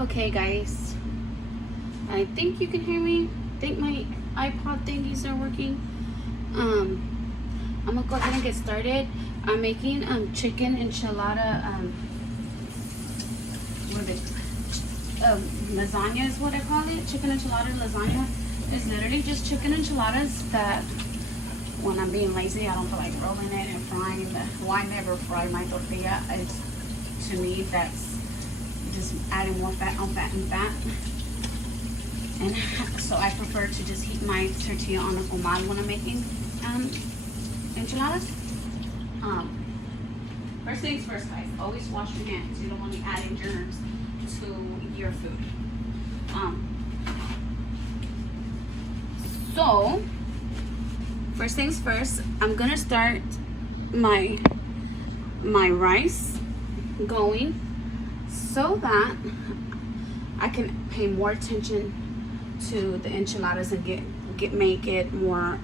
Okay guys, I think you can hear me. I think my iPod thingies are working. I'm gonna go ahead and get started. I'm making chicken enchilada, what is it? Lasagna is what I call it. Chicken enchilada lasagna. It's literally just chicken enchiladas that when I'm being lazy, I don't feel like rolling it and frying the, well, I never fry my tortilla. To me, that's just adding more fat on fat and fat. And so I prefer to just heat my tortilla on a comal when I'm making enchiladas. First things first, guys, always wash your hands. You don't want to be adding germs to your food. So first things first, I'm gonna start my rice going so that I can pay more attention to the enchiladas and make it more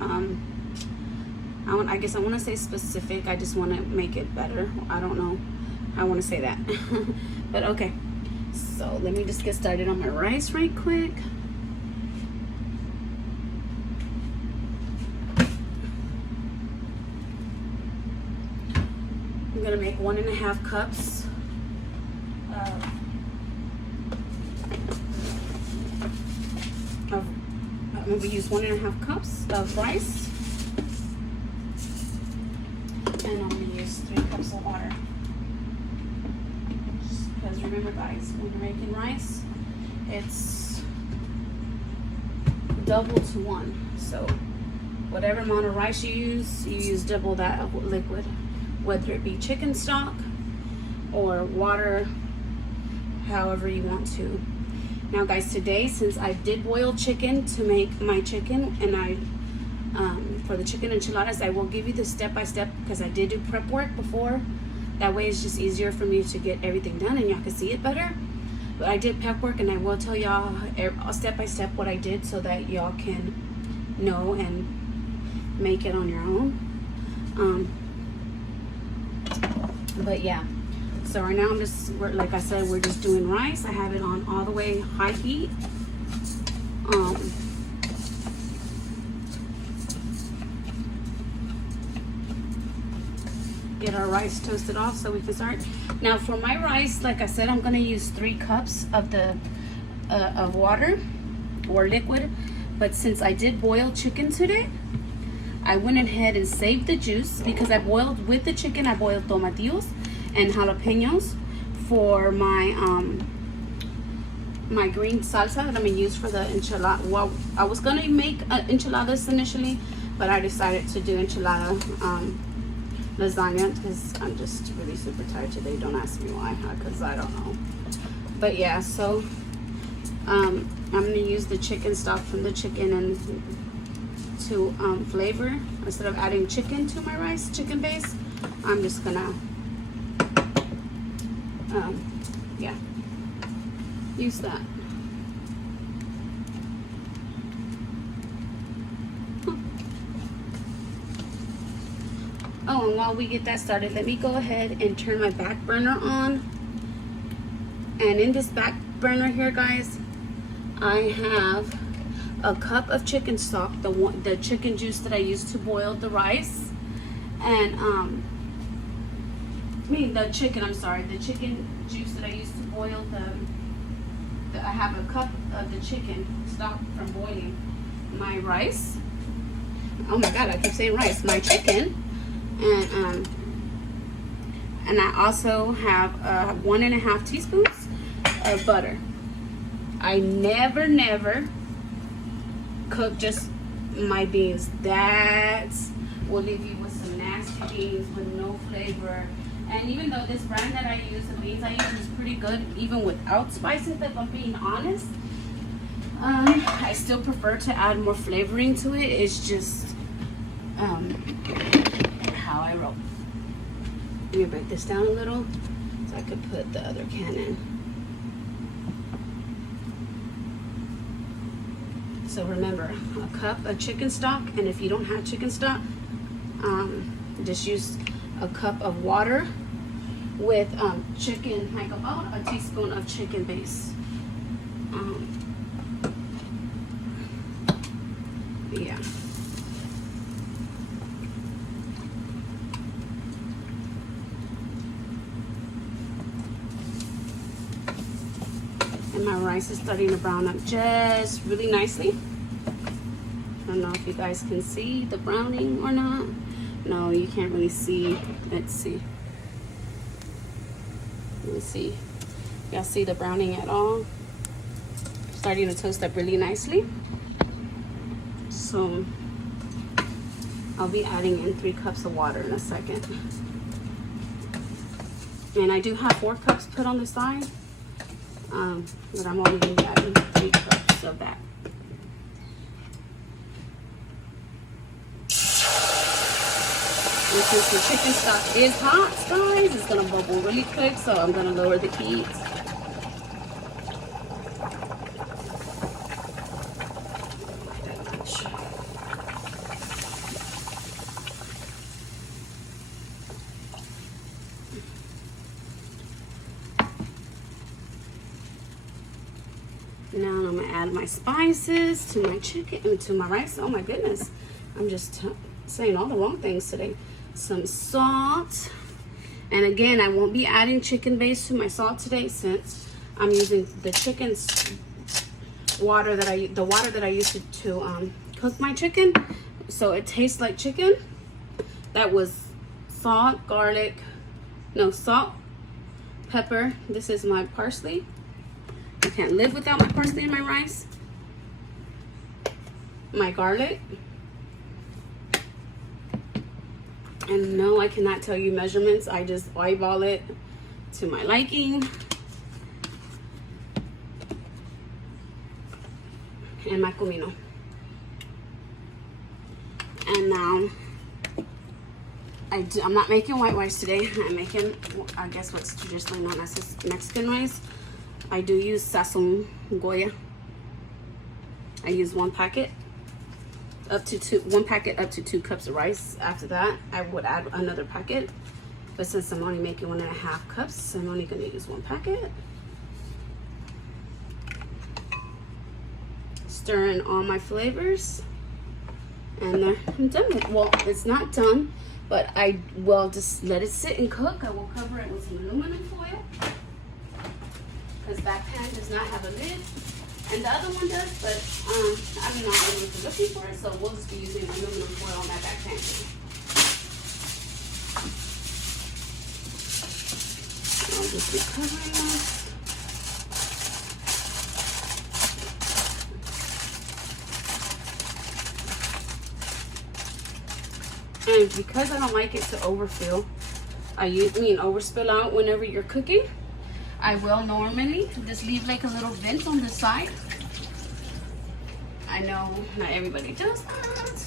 I guess I want to say specific. I just want to make it better. I don't know. I want to say that. But okay. So let me just get started on my rice right quick. I'm gonna make 1.5 cups I'm going to use 1.5 cups of rice, and I'm going to use 3 cups of water. Just because remember, guys, when you're making rice, it's double to 1. So whatever amount of rice you use double that of liquid, whether it be chicken stock or water, however you want to. Now guys, today, since I did boil chicken to make my chicken, and for the chicken enchiladas, I will give you the step-by-step because I did do prep work before. That way it's just easier for me to get everything done and y'all can see it better. But I did prep work and I will tell y'all step-by-step what I did so that y'all can know and make it on your own. But yeah. So right now like I said, we're just doing rice. I have it on all the way high heat. Get our rice toasted off so we can start. Now for my rice, like I said, I'm gonna use 3 cups of the of water or liquid. But since I did boil chicken today, I went ahead and saved the juice because I boiled with the chicken. I boiled tomatillos and jalapenos for my my green salsa that I'm gonna use for the enchilada. Well, I was gonna make enchiladas initially, but I decided to do enchilada lasagna because I'm just really super tired today. Don't ask me why, because I don't know. But yeah, so I'm gonna use the chicken stock from the chicken and to flavor. Instead of adding chicken to my rice, chicken base, I'm just gonna yeah, use that. Oh, and while we get that started, let me go ahead and turn my back burner on. And in this back burner here, guys, I have a cup of chicken stock, the chicken juice that I used to boil the rice, and the chicken juice that I used to boil I have a cup of the chicken stock from boiling my rice. Oh my god, I keep saying rice. My chicken, and I also have 1.5 teaspoons of butter. I never cook just my beans. That will leave you with some nasty beans with no flavor. And even though this brand that I use, the beans I use, is pretty good even without spices, if I'm being honest, I still prefer to add more flavoring to it. It's just how I roll. Let me break this down a little so I could put the other can in. So remember, a cup of chicken stock, and if you don't have chicken stock, just use a cup of water with chicken, like about a teaspoon of chicken base. My rice is starting to brown up just really nicely. I don't know if you guys can see the browning or not. No, you can't really see. Let's see. Let's see. Y'all see the browning at all? Starting to toast up really nicely. So I'll be adding in 3 cups of water in a second. And I do have 4 cups put on the side, but I'm only going to be adding 3 cups of that. And since the chicken stock is hot, guys, it's going to bubble really quick, so I'm going to lower the heat. Now I'm gonna add my spices to my chicken and to my rice. Oh my goodness, I'm just saying all the wrong things today. Some salt, and again, I won't be adding chicken base to my salt today since I'm using the chicken's water that I used to cook my chicken, so it tastes like chicken. That was salt, pepper. This is my parsley. I can't live without my parsley in my rice. My garlic. And no, I cannot tell you measurements. I just eyeball it to my liking. And my comino. And now, I'm not making white rice today. I'm making, I guess, what's traditionally known as Mexican rice. I do use sazon Goya. I use 1 packet up to 2 cups of rice. After that, I would add another packet. But since I'm only making 1.5 cups, I'm only going to use 1 packet. Stir in all my flavors. And I'm done with it. Well, it's not done, but I will just let it sit and cook. I will cover it with some aluminum foil, because that pan does not have a lid, and the other one does, but I'm not really looking for it, so we'll just be using aluminum foil on that back pan. I'll just be covering this. And because I don't like it to overfill, overspill out whenever you're cooking, I will normally just leave like a little vent on the side. I know not everybody does that.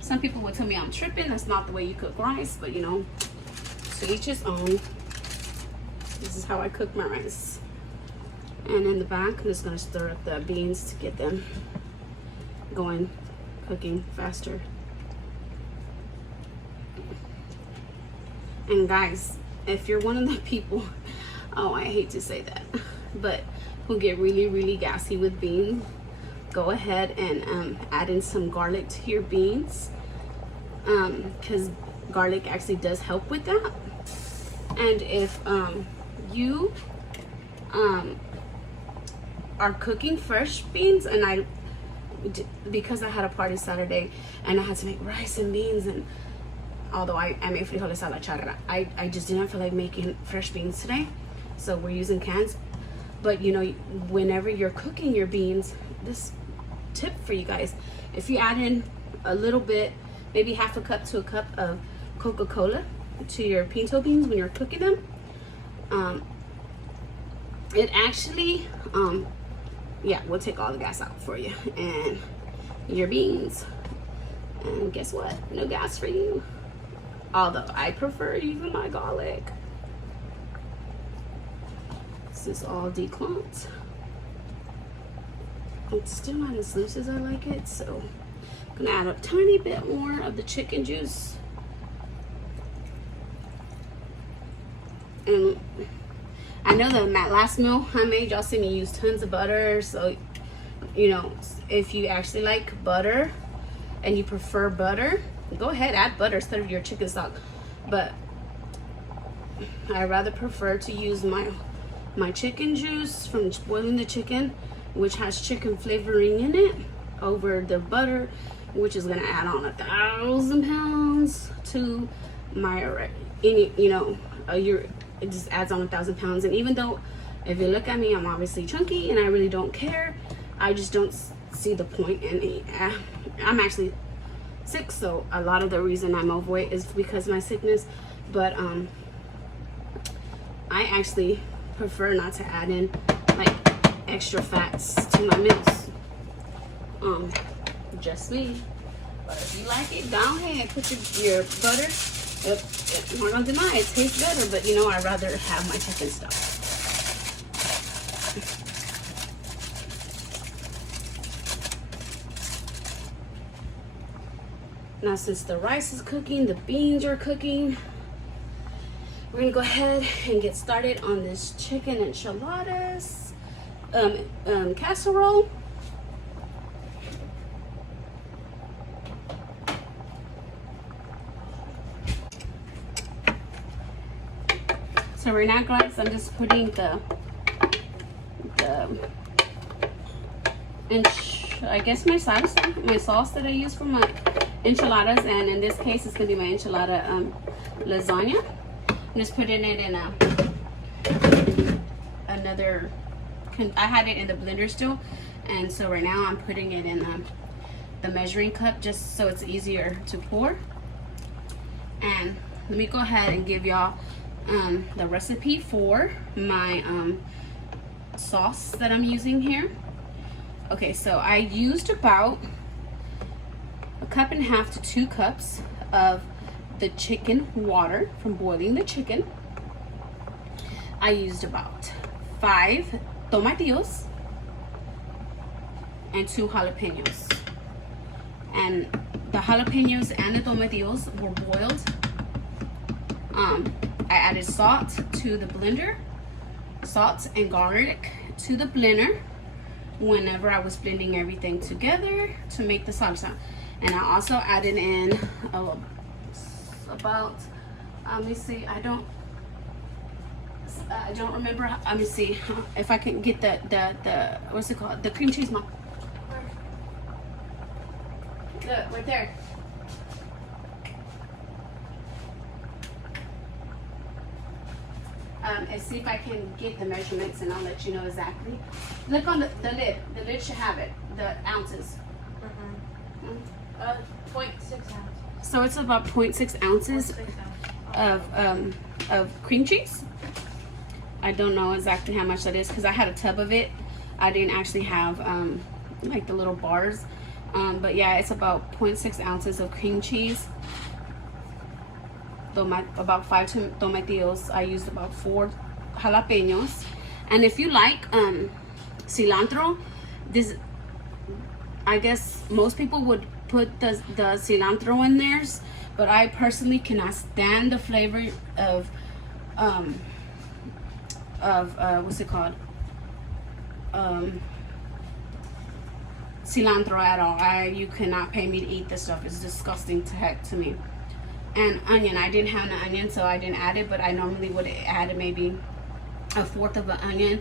Some people would tell me I'm tripping. That's not the way you cook rice, but you know, to each his own. This is how I cook my rice. And in the back, I'm just gonna stir up the beans to get them going, cooking faster. And guys, if you're one of the people, oh, I hate to say that, but who get really, really gassy with beans, go ahead and add in some garlic to your beans, because garlic actually does help with that. And if you are cooking fresh beans, and because I had a party Saturday and I had to make rice and beans, and although I made frijoles a la charra, I just didn't feel like making fresh beans today, so we're using cans. But you know, whenever you're cooking your beans, this tip for you guys, if you add in a little bit, maybe 1/2 cup to 1 cup of Coca-Cola to your pinto beans when you're cooking them, it actually will take all the gas out for you and your beans. And guess what? No gas for you. Although I prefer using my garlic. This is all declumped. It's still not as loose as I like it, so I'm gonna add a tiny bit more of the chicken juice. And I know that my last meal I made, y'all see me use tons of butter, so you know, if you actually like butter and you prefer butter, go ahead, add butter instead of your chicken stock. But I rather prefer to use my my chicken juice from boiling the chicken, which has chicken flavoring in it, over the butter, which is gonna add on 1,000 pounds to my it just adds on 1,000 pounds. And even though, if you look at me, I'm obviously chunky and I really don't care, I just don't see the point in it. I'm actually sick, so a lot of the reason I'm overweight is because of my sickness. But I actually prefer not to add in like extra fats to my meals. Just me. But if you like it, go ahead, put your butter. I'm not gonna deny it tastes better, but you know, I'd rather have my chicken stock. Now, since the rice is cooking, the beans are cooking, we're gonna go ahead and get started on this chicken enchiladas casserole. So right now, guys, I'm just putting I guess my sauce that I use for my enchiladas, and in this case, it's gonna be my enchilada lasagna. I'm just putting it in I had it in the blender still, and so right now I'm putting it in the measuring cup just so it's easier to pour. And let me go ahead and give y'all the recipe for my sauce that I'm using here. Okay, so I used about 1.5 cups to 2 cups of the chicken water from boiling the chicken. I used about 5 tomatillos and 2 jalapenos. And the jalapenos and the tomatillos were boiled. I added salt to the blender, salt and garlic to the blender whenever I was blending everything together to make the salsa. And I also added in about, let me see, I don't remember, let me see if I can get the what's it called, the cream cheese, Mom. Look, right there. And see if I can get the measurements, and I'll let you know exactly. Look on the lid. The lid should have it, the ounces. 0.6 ounces. So it's about 0.6 ounces of cream cheese. I don't know exactly how much that is because I had a tub of it. I didn't actually have like the little bars. But yeah, it's about 0.6 ounces of cream cheese. About 5 tomatillos. I used about 4 jalapenos. And if you like cilantro, I guess most people would put the cilantro in theirs, but I personally cannot stand the flavor of what's it called, cilantro at all. You cannot pay me to eat this stuff. It's disgusting to heck to me. And onion, I didn't have an onion, so I didn't add it, but I normally would add maybe 1/4 of an onion,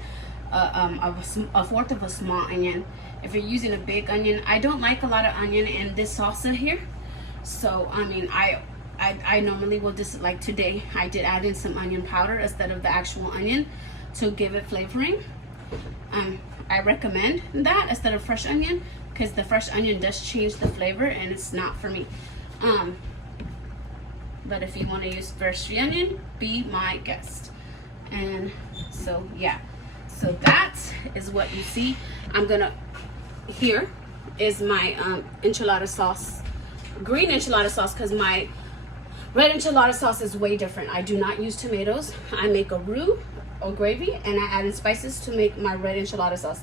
a fourth of a small onion. If you're using a big onion, I don't like a lot of onion in this salsa here. So, I mean, I normally will just, like today, I did add in some onion powder instead of the actual onion to give it flavoring. I recommend that instead of fresh onion because the fresh onion does change the flavor and it's not for me. But if you want to use fresh onion, be my guest. And so, yeah. So that is what you see. Here is my enchilada sauce, green enchilada sauce, because my red enchilada sauce is way different. I do not use tomatoes. I make a roux or gravy, and I add in spices to make my red enchilada sauce.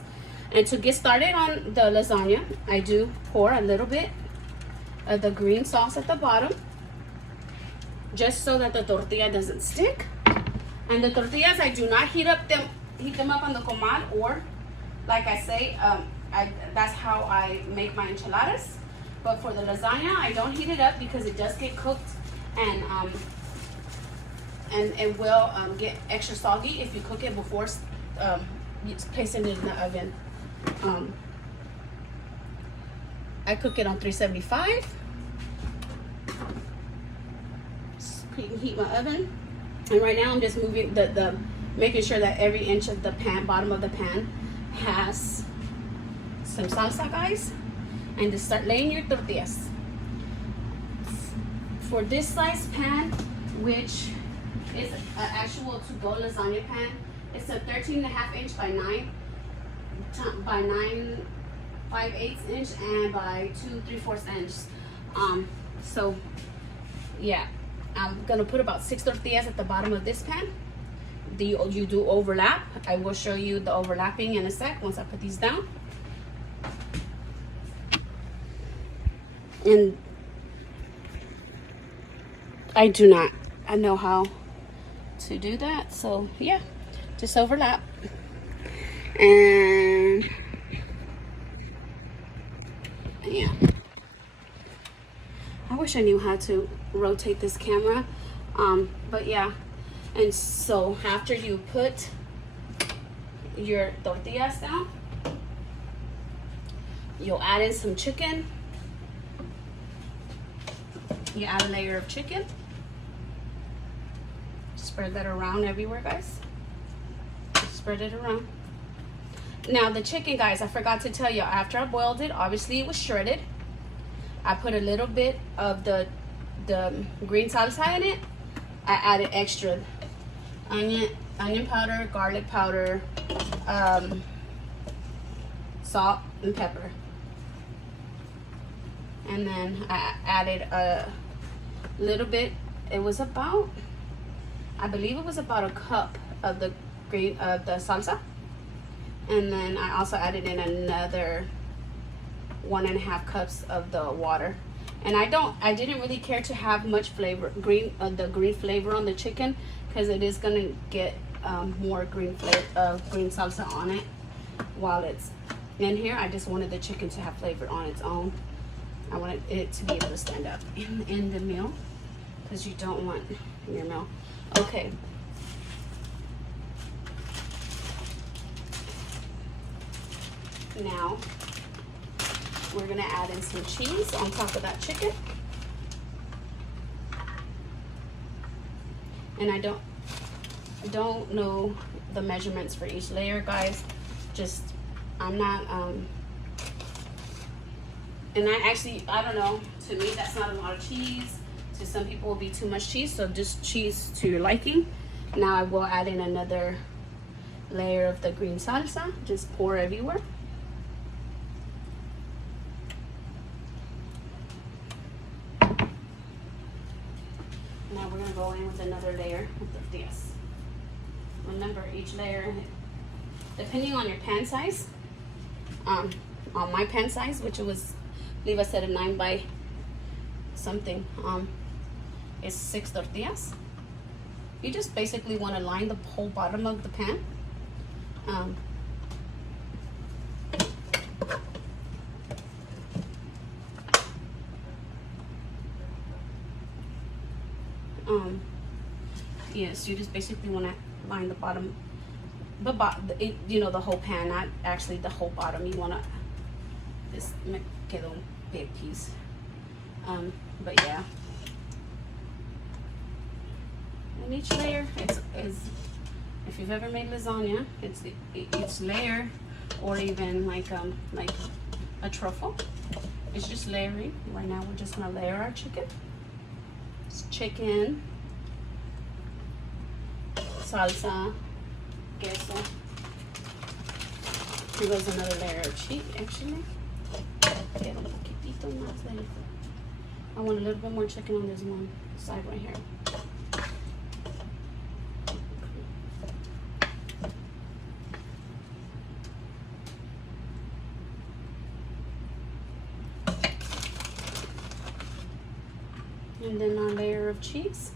And to get started on the lasagna, I do pour a little bit of the green sauce at the bottom, just so that the tortilla doesn't stick. And the tortillas, I do not heat them up on the comal, or like I say, that's how I make my enchiladas. But for the lasagna, I don't heat it up because it does get cooked, and it will get extra soggy if you cook it before placing it in the oven. I cook it on 375. Heat my oven, and right now I'm just moving making sure that every inch of the pan, bottom of the pan, has some salsa, guys. And just start laying your tortillas. For this size pan, which is an actual to-go lasagna pan, it's a 13.5 inch by 9 5/8 inch and by 2 3/4 inch. So yeah, I'm gonna put about 6 tortillas at the bottom of this pan. You do overlap. I will show you the overlapping in a sec once I put these down. And I do not know how to do that, so yeah, just overlap. And yeah, I wish I knew how to rotate this camera, but yeah. And so after you put your tortillas down, you'll add in some chicken. You add a layer of chicken. Spread that around everywhere, guys. Just spread it around. Now the chicken, guys, I forgot to tell you, after I boiled it, obviously it was shredded. I put a little bit of the green salsa in it. I added extra onion powder, garlic powder, salt and pepper. And then I added a little bit. It was about, I believe it was about a cup of the salsa. And then I also added in another 1.5 cups of the water. And I didn't really care to have much flavor, the green flavor on the chicken, because it is gonna get more green salsa on it while it's in here. I just wanted the chicken to have flavor on its own. I wanted it to be able to stand up in the meal, because you don't want your meal. Okay. Now we're gonna add in some cheese on top of that chicken. And I don't know the measurements for each layer, guys. Just, I'm not, and I don't know, to me that's not a lot of cheese. To some people it will be too much cheese, so just cheese to your liking. Now I will add in another layer of the green salsa, just pour everywhere. Now we're gonna go in with another layer of tortillas. Remember, each layer, depending on your pan size, on my pan size, which it was, I believe I said a 9 by something, is 6 tortillas. You just basically want to line the whole bottom of the pan. Yes, you just basically want to line the bottom, the whole pan, not actually the whole bottom. You want to just get a big piece. But yeah. And each layer is if you've ever made lasagna, it's each layer, or even like a truffle, it's just layering. Right now we're just gonna layer our chicken. It's chicken, salsa, queso. Here goes another layer of cheese, actually. I want a little bit more chicken on this one side right here. And then our layer of cheese.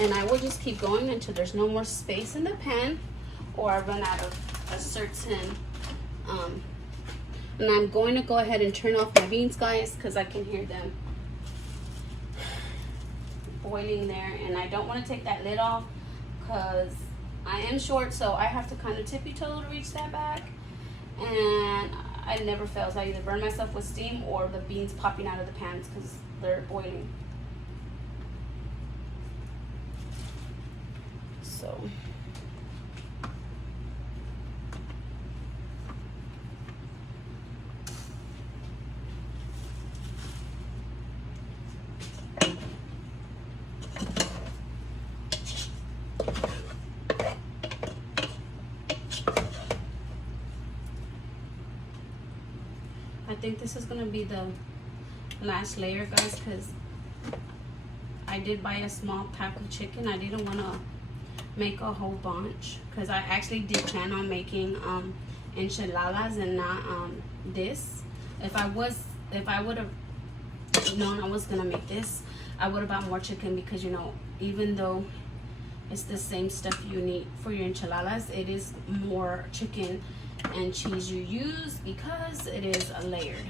And I will just keep going until there's no more space in the pan, or I run out of a certain, and I'm going to go ahead and turn off my beans, guys, because I can hear them boiling there, and I don't want to take that lid off because I am short, so I have to kind of tippy toe to reach that back, and I never fails. I either burn myself with steam or the beans popping out of the pans because they're boiling. So I think this is gonna be the last layer, guys, because I did buy a small pack of chicken. I didn't want to make a whole bunch because I actually did plan on making enchiladas and not this. If I would have known I was gonna make this, I would have bought more chicken, because you know, even though it's the same stuff you need for your enchiladas, it is more chicken and cheese you use because it is a layered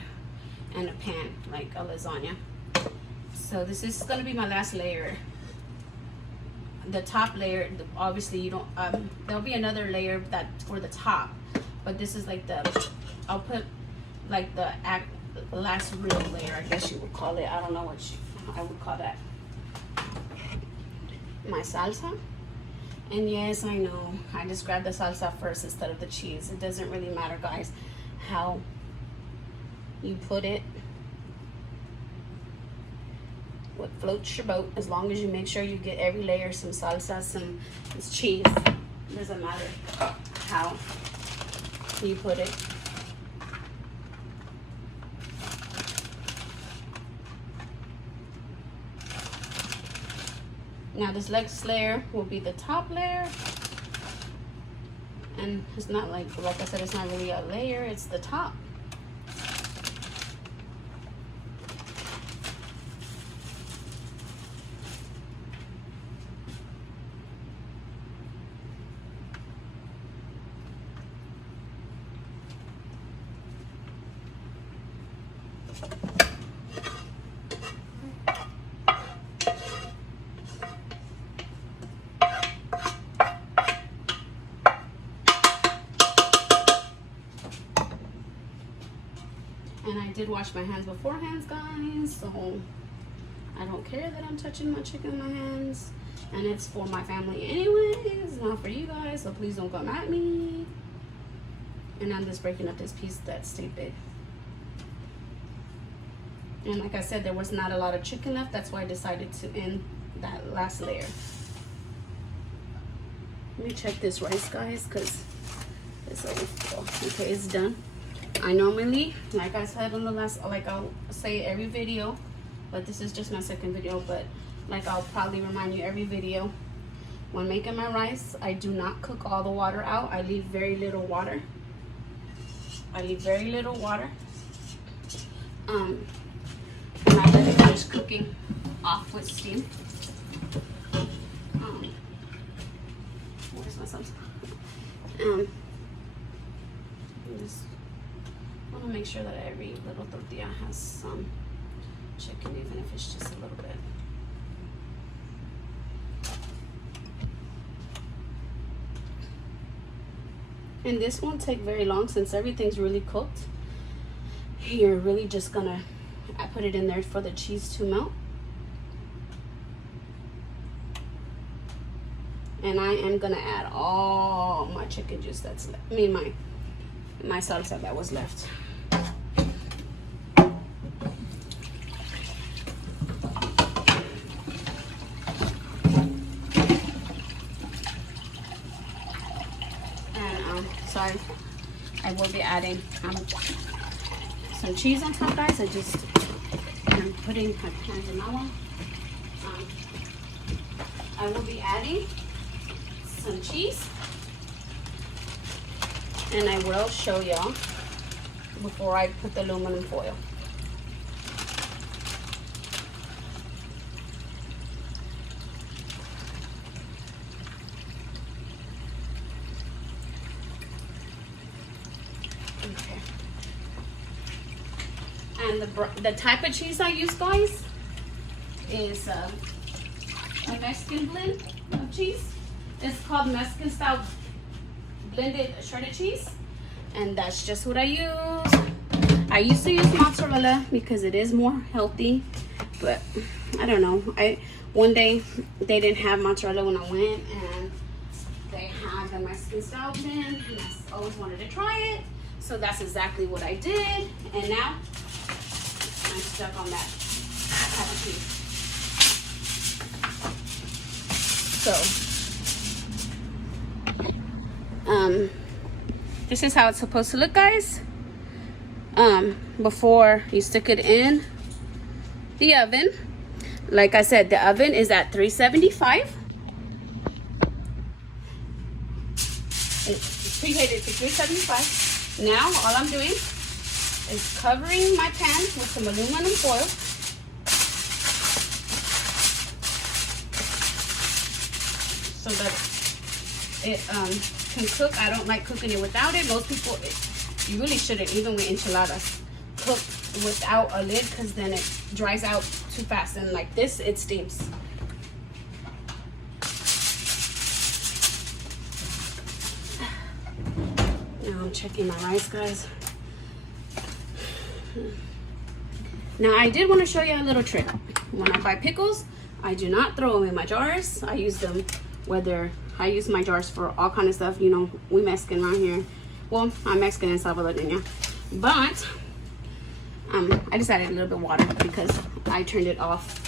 and a pan like a lasagna. So this is going to be my last layer. The top layer, obviously you don't there'll be another layer that for the top, but this is like the, I'll put like the last real layer, I guess you would call it. I don't know what I would call that. My salsa. And yes, I know, I just grabbed the salsa first instead of the cheese. It doesn't really matter, guys, how you put it. What floats your boat, as long as you make sure you get every layer some salsa, some cheese. It doesn't matter how you put it. Now this next layer will be the top layer, and it's not like I said, it's not really a layer, it's the top. And I did wash my hands beforehand, guys, so I don't care that I'm touching my chicken in my hands. And it's for my family anyways, not for you guys, so please don't come at me. And I'm just breaking up this piece that stayed big. And like I said, there was not a lot of chicken left, that's why I decided to end that last layer. Let me check this rice, guys, because it's always full. Okay, it's done. I normally, like I said on the last, like I'll say every video, but this is just my second video, but like I'll probably remind you every video, when making my rice, I do not cook all the water out. I leave very little water. And I let it finish cooking off with steam. Where's my sauce? Just want to make sure that every little tortilla has some chicken, even if it's just a little bit. And this won't take very long since everything's really cooked. You're really just gonna, I put it in there for the cheese to melt. And I am gonna add all my chicken juice that's left. I mean my salsa that was left. And sorry, I will be adding some cheese on top, guys. I'm putting my hands in that one. I will be adding some cheese, and I will show y'all before I put the aluminum foil. Okay. And the type of cheese I use, guys, is a Mexican blend of cheese. It's called Mexican style blended shredded cheese, and that's just what I use. I used to use mozzarella because it is more healthy, but I don't know. One day they didn't have mozzarella when I went, and they had the Mexican style blend, and I always wanted to try it, so that's exactly what I did. And now I'm stuck on that type of cheese. So this is how it's supposed to look, guys. Before you stick it in the oven. Like I said, the oven is at 375. It's preheated to 375. Now all I'm doing is covering my pan with some aluminum foil. So that it can cook. I don't like cooking it without it. Most people, you really shouldn't, even with enchiladas, cook without a lid, because then it dries out too fast, and like this, it steams. Now I'm checking my rice, guys. Now I did want to show you a little trick. When I buy pickles, I do not throw them in my jars. I use them, I use my jars for all kind of stuff. You know, we Mexican around here. Well, I'm Mexican in Salvadoreña, but I just added a little bit of water because I turned it off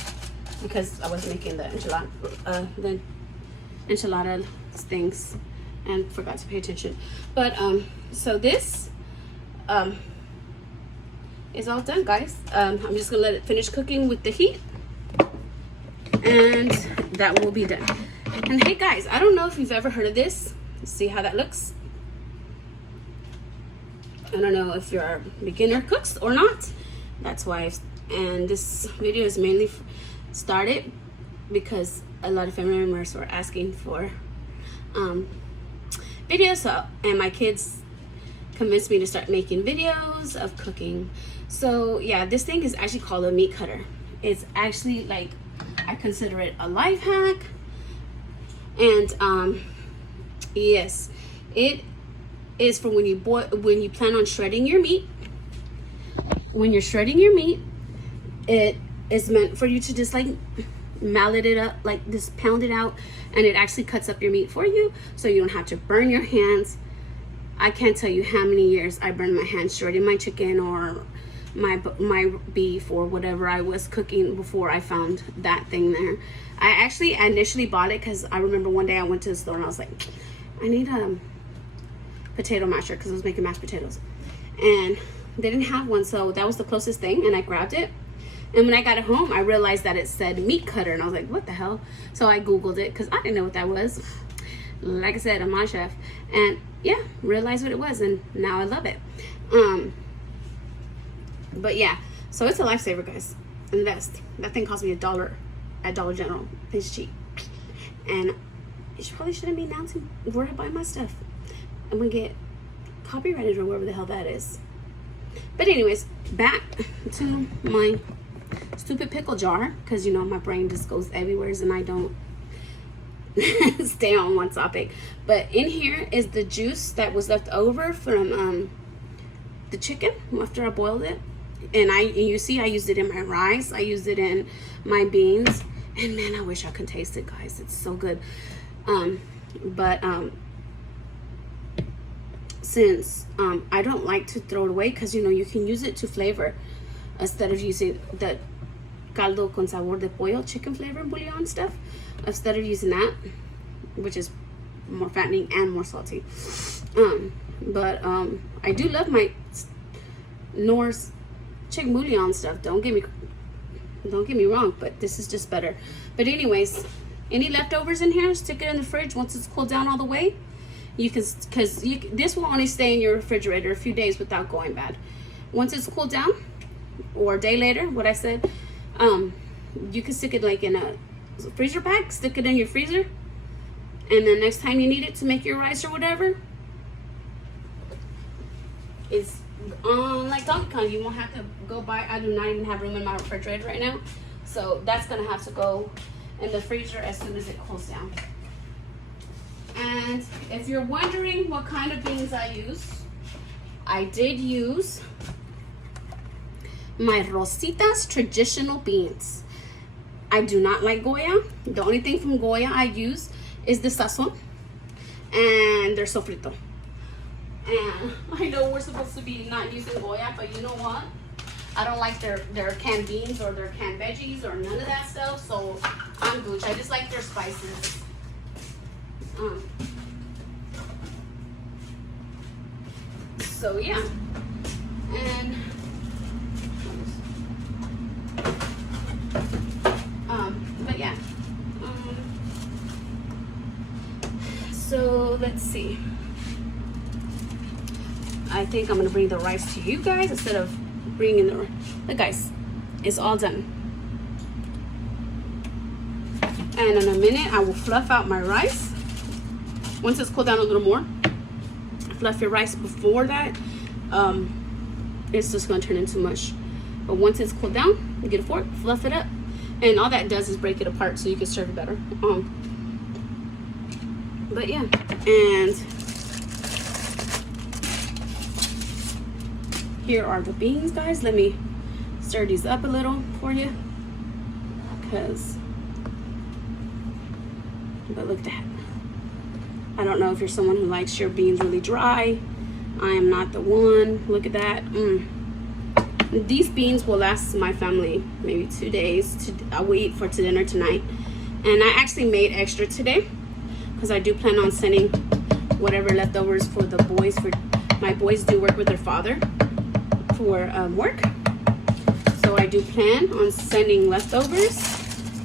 because I was making the enchilada things and forgot to pay attention. But so this is all done, guys. I'm just gonna let it finish cooking with the heat, and that will be done. And hey guys, I don't know if you've ever heard of this. See how that looks? I don't know if you're beginner cooks or not. That's why. And this video is mainly started because a lot of family members were asking for videos. So, and my kids convinced me to start making videos of cooking. So yeah, this thing is actually called a meat cutter. It's actually, like, I consider it a life hack. And yes, it is for when you plan on shredding your meat. When you're shredding your meat, it is meant for you to just like mallet it up, like just pound it out, and it actually cuts up your meat for you, so you don't have to burn your hands. I can't tell you how many years I burned my hands shredding my chicken or my beef or whatever I was cooking before I found that thing there. I actually initially bought it because I remember one day I went to the store and I was like, I need a potato masher because I was making mashed potatoes, and they didn't have one, so that was the closest thing, and I grabbed it. And when I got it home, I realized that it said meat cutter, and I was like, what the hell? So I googled it because I didn't know what that was. Like I said, I'm not a chef, and yeah, realized what it was, and now I love it. But yeah, so it's a lifesaver, guys. Invest. That thing cost me $1 at Dollar General. It's cheap, and you probably shouldn't be announcing where I buy my stuff. I'm gonna get copyrighted or whatever the hell that is. But anyways, back to my stupid pickle jar, because you know my brain just goes everywhere and I don't stay on one topic. But in here is the juice that was left over from the chicken after I boiled it, and you see I used it in my rice, I used it in my beans, and man, I wish I could taste it, guys. It's so good. Since I don't like to throw it away, because you know you can use it to flavor instead of using the caldo con sabor de pollo, chicken flavor bouillon stuff, instead of using that, which is more fattening and more salty. I do love my Norse chicken bouillon stuff. Don't get me wrong, but this is just better. But anyways, any leftovers in here, stick it in the fridge once it's cooled down all the way. You can, because this will only stay in your refrigerator a few days without going bad. Once it's cooled down, or a day later, what I said, you can stick it like in a freezer bag, stick it in your freezer, and then next time you need it to make your rice or whatever, it's on like Donkey Kong. You won't have to go buy. I do not even have room in my refrigerator right now, so that's gonna have to go in the freezer as soon as it cools down. And if you're wondering what kind of beans I did use my Rosita's traditional beans. I do not like Goya. The only thing from Goya I use is the sazon and their sofrito. And I know we're supposed to be not using Goya, but you know what? I don't like their canned beans or their canned veggies or none of that stuff, so I'm Gucci. I just like their spices. So yeah, and but yeah, so let's see. I think I'm gonna bring the rice to you guys instead of bringing the. Look, guys, it's all done. And in a minute, I will fluff out my rice. Once it's cooled down a little more, fluff your rice before that. It's just gonna turn into mush. But once it's cooled down, you get a fork, fluff it up, and all that does is break it apart so you can serve it better. But yeah, and here are the beans, guys. Let me stir these up a little for you, but look at that. I don't know if you're someone who likes your beans really dry. I am not the one. Look at that. These beans will last my family maybe 2 days. I will eat for dinner tonight. And I actually made extra today because I do plan on sending whatever leftovers for the boys. For my boys do work with their father for work. So I do plan on sending leftovers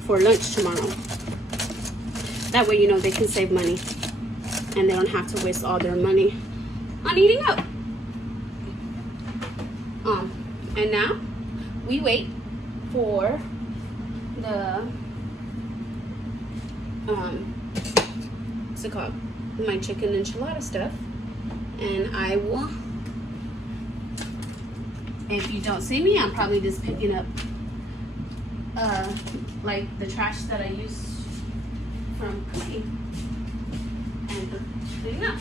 for lunch tomorrow. That way, you know, they can save money and they don't have to waste all their money on eating out. And now we wait for the what's it called? My chicken enchilada stuff. And I will, if you don't see me, I'm probably just picking up like the trash that I use from cooking and cleaning up.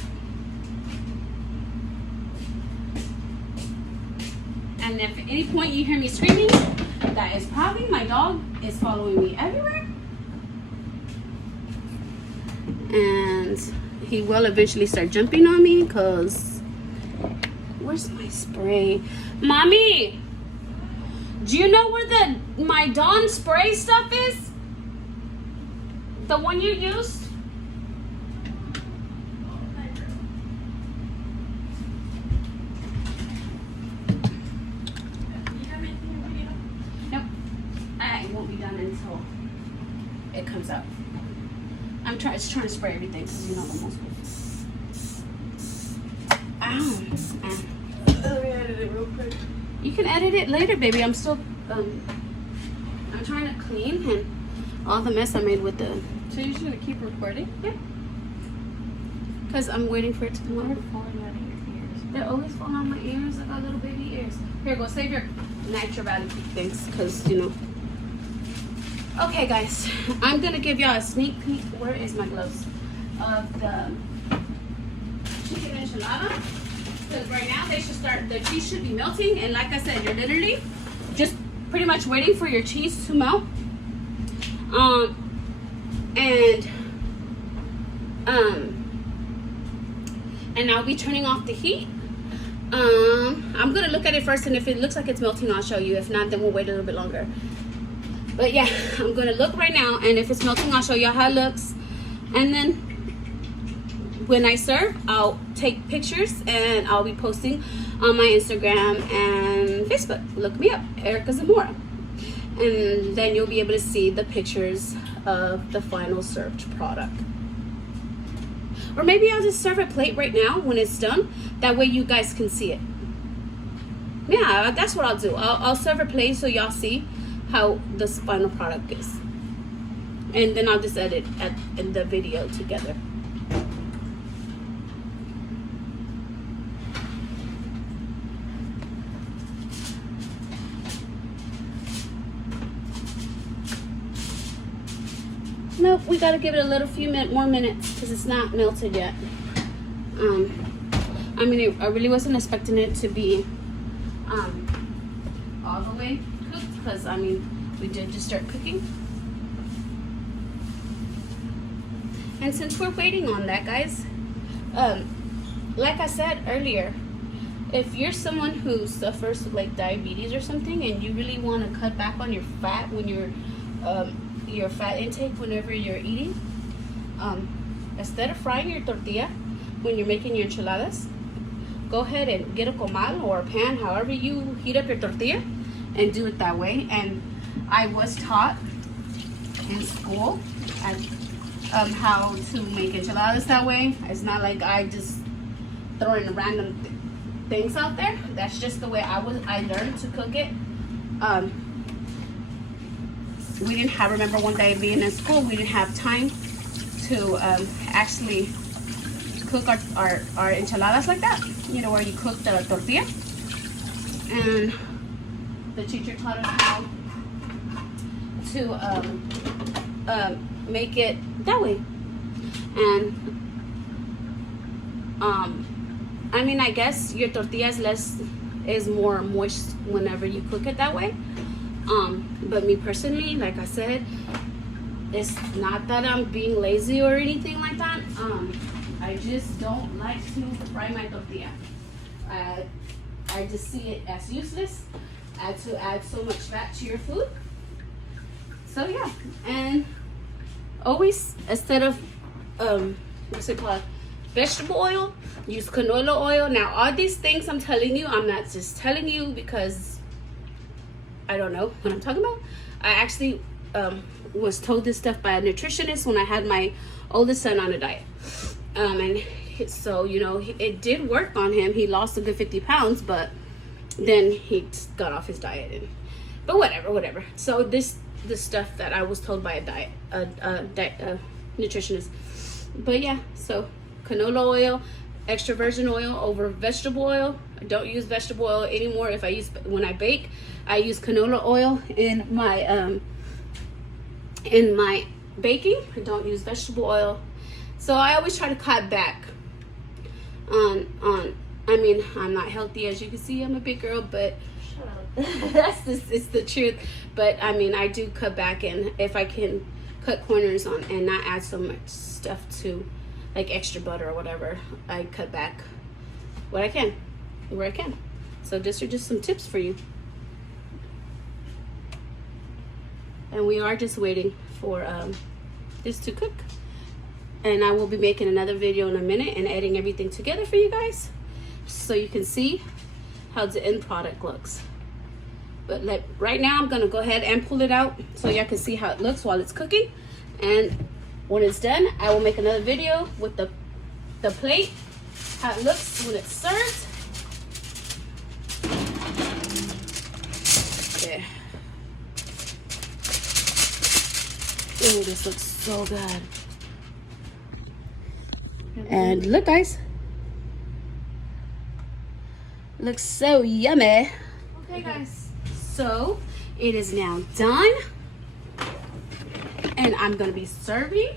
And if at any point you hear me screaming, that is probably my dog is following me everywhere. And he will eventually start jumping on me because, where's my spray? Mommy, do you know where my Dawn spray stuff is? The one you used? Nope. It won't be done until it comes out. I'm trying to spray everything because you know the most. Ow. Let me edit it real quick. You can edit it later, baby. I'm still I'm trying to clean and all the mess I made with the. So you're just gonna keep recording? Yeah. Because I'm waiting for it to come out. Falling out of your ears. They're always falling out of my ears. I got little baby ears. Here, go save your Nature Valley things because, you know. Okay, guys. I'm going to give y'all a sneak peek. Where is my gloves? Of the chicken enchilada. Because right now the cheese should be melting. And like I said, you're literally just pretty much waiting for your cheese to melt. And I'll be turning off the heat. I'm gonna look at it first, and if it looks like it's melting, I'll show you. If not, then we'll wait a little bit longer. But yeah, I'm gonna look right now, and if it's melting, I'll show you how it looks. And then when I serve, I'll take pictures and I'll be posting on my Instagram and Facebook. Look me up, Erica Zamora. And then you'll be able to see the pictures of the final served product. Or maybe I'll just serve a plate right now when it's done. That way you guys can see it. Yeah, that's what I'll do. I'll serve a plate so y'all see how this final product is. And then I'll just edit in the video together. gotta give it a little few more minutes because it's not melted yet. I mean, I really wasn't expecting it to be all the way cooked because, I mean, we did just start cooking. And since we're waiting on that, guys, like I said earlier, if you're someone who suffers with like diabetes or something and you really want to cut back on your fat when your fat intake whenever you're eating, instead of frying your tortilla when you're making your enchiladas, go ahead and get a comal or a pan, however you heat up your tortilla, and do it that way. And I was taught in school how to make enchiladas that way. It's not like I just throw in random things out there. That's just the way I learned to cook it. We didn't have, remember one day being in school, we didn't have time to actually cook our enchiladas like that, you know, where you cook the tortilla. And the teacher taught us how to make it that way. And I mean, I guess your tortilla is more moist whenever you cook it that way. But me personally, like I said, it's not that I'm being lazy or anything like that. I just don't like to fry my tortilla. I just see it as useless to add so much fat to your food. So yeah, and always, instead of what's it called, vegetable oil, use canola oil. Now all these things I'm telling you, I'm not just telling you because I don't know what I'm talking about. I actually was told this stuff by a nutritionist when I had my oldest son on a diet. And so, you know, it did work on him. He lost a good 50 pounds, but then he got off his diet. But whatever. So this stuff that I was told by a nutritionist. But yeah, so canola oil, extra virgin oil over vegetable oil. I don't use vegetable oil anymore. When I bake, I use canola oil in my baking. I don't use vegetable oil. So I always try to cut back on I mean, I'm not healthy, as you can see. I'm a big girl, but it's the truth. But I mean, I do cut back, and if I can cut corners on and not add so much stuff to, like extra butter or whatever, I cut back what I can, where I can. So these are just some tips for you. And we are just waiting for this to cook. And I will be making another video in a minute and editing everything together for you guys, so you can see how the end product looks. But right now I'm gonna go ahead and pull it out so y'all can see how it looks while it's cooking. And when it's done, I will make another video with the plate, how it looks when it's served. Yeah. Ooh, this looks so good. And look, guys, looks so yummy. Okay, guys, so it is now done, and I'm gonna be serving.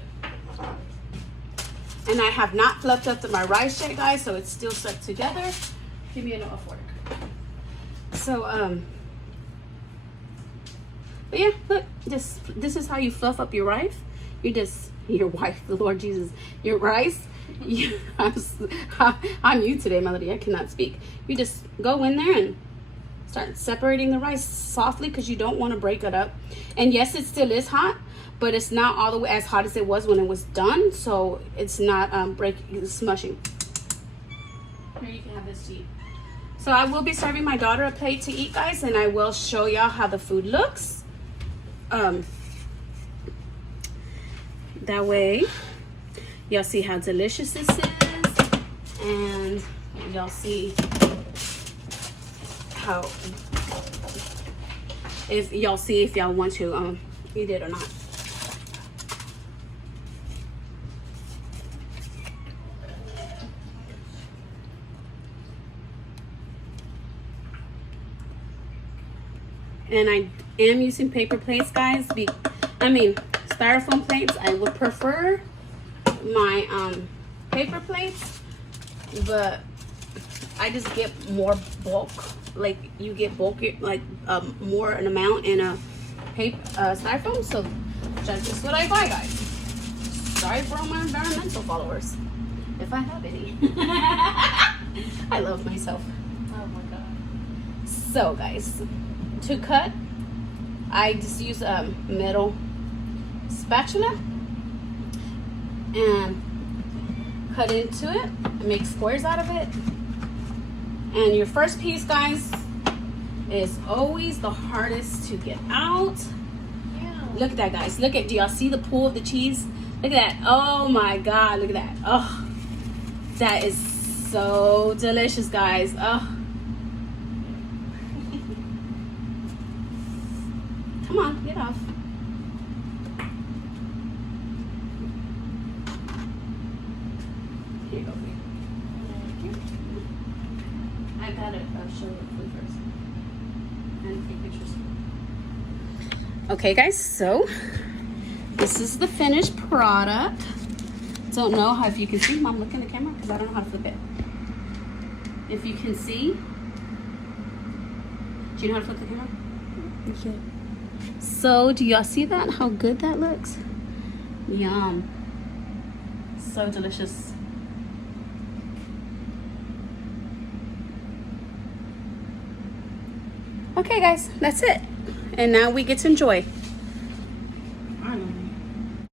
And I have not fluffed up my rice yet, guys, so it's still stuck together. Give me a note of work. So but yeah, look, this is how you fluff up your rice. Your wife, the Lord Jesus, your rice. I'm you today, Melody. I cannot speak. You just go in there and start separating the rice softly, because you don't want to break it up. And yes, it still is hot, but it's not all the way as hot as it was when it was done. So it's not smushing. Here, you can have this to eat. So I will be serving my daughter a plate to eat, guys, and I will show y'all how the food looks. That way y'all see how delicious this is, and y'all see how, if y'all want to eat it or not. And I am using paper plates, guys. I mean, styrofoam plates. I would prefer my paper plates, but I just get more bulk. Like you get bulky, like more an amount in a paper styrofoam. So that's just what I buy, guys. Sorry for all my environmental followers, if I have any. I love myself. Oh my god. So guys, to cut, I just use a metal spatula and cut into it and make squares out of it. And your first piece, guys, is always the hardest to get out. Yeah. Look at that, guys. Look at, do y'all see the pool of the cheese? Look at that. Oh my god, look at that. Oh, that is so delicious, guys. Oh. Come on, get off. Here you go, babe. I gotta show you the food first and take pictures. Okay, guys, so this is the finished product. Don't know how, if you can see. Mom, look in the camera because I don't know how to flip it. If you can see, do you know how to flip the camera? Okay. So, do y'all see that? How good that looks? Yum. So delicious. Okay, guys, that's it. And now we get to enjoy.